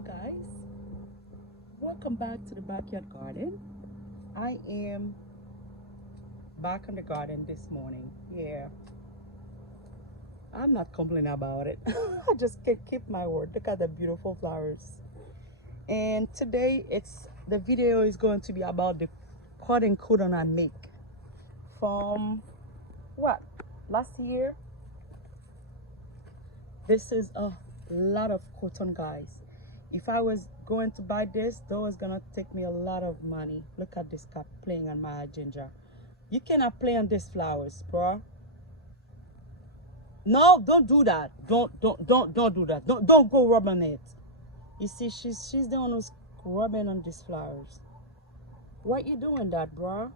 Hello guys, welcome back to the backyard garden. I am back in the garden this morning. Yeah, I'm not complaining about it. I just can't keep my word. Look at the beautiful flowers. And today the video is going to be about the cotton cordon I make from what, last year. This is a lot of cotton, guys. If I was going to buy this, that was gonna take me a lot of money. Look at this cat playing on my ginger. You cannot play on these flowers, bro. No, don't do that. Don't do that. Don't go rub on it. You see, she's the one who's rubbing on these flowers. Why you doing that, bro?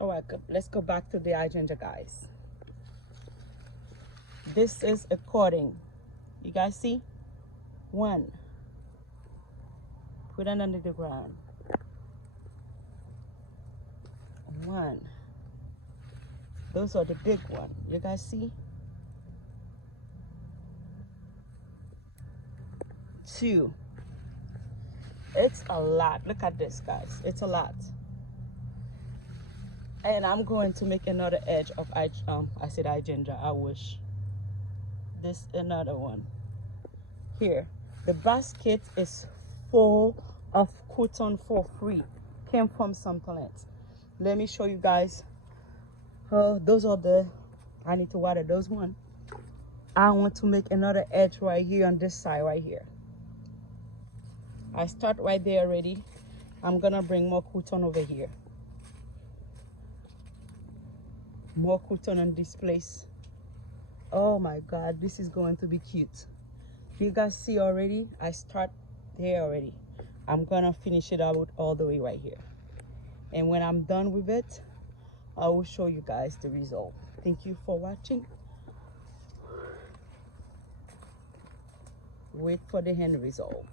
All right, let's go back to the ginger, guys. This is a cutting. You guys see? One. Put it under the ground. One. Those are the big one. You guys see? Two. It's a lot. Look at this, guys. It's a lot. And I'm going to make another edge of I said ginger. I wish. This another one. Here. The basket is full of cotton for free. Came from some plants. Let me show you guys. Those are I need to water those one. I want to make another edge right here on this side right here. I start right there already. I'm gonna bring more cotton over here. More cotton on this place. Oh my God, this is going to be cute. You guys see already? I start there already. I'm gonna finish it out all the way right here. And when I'm done with it, I will show you guys the result. Thank you for watching. Wait for the end result.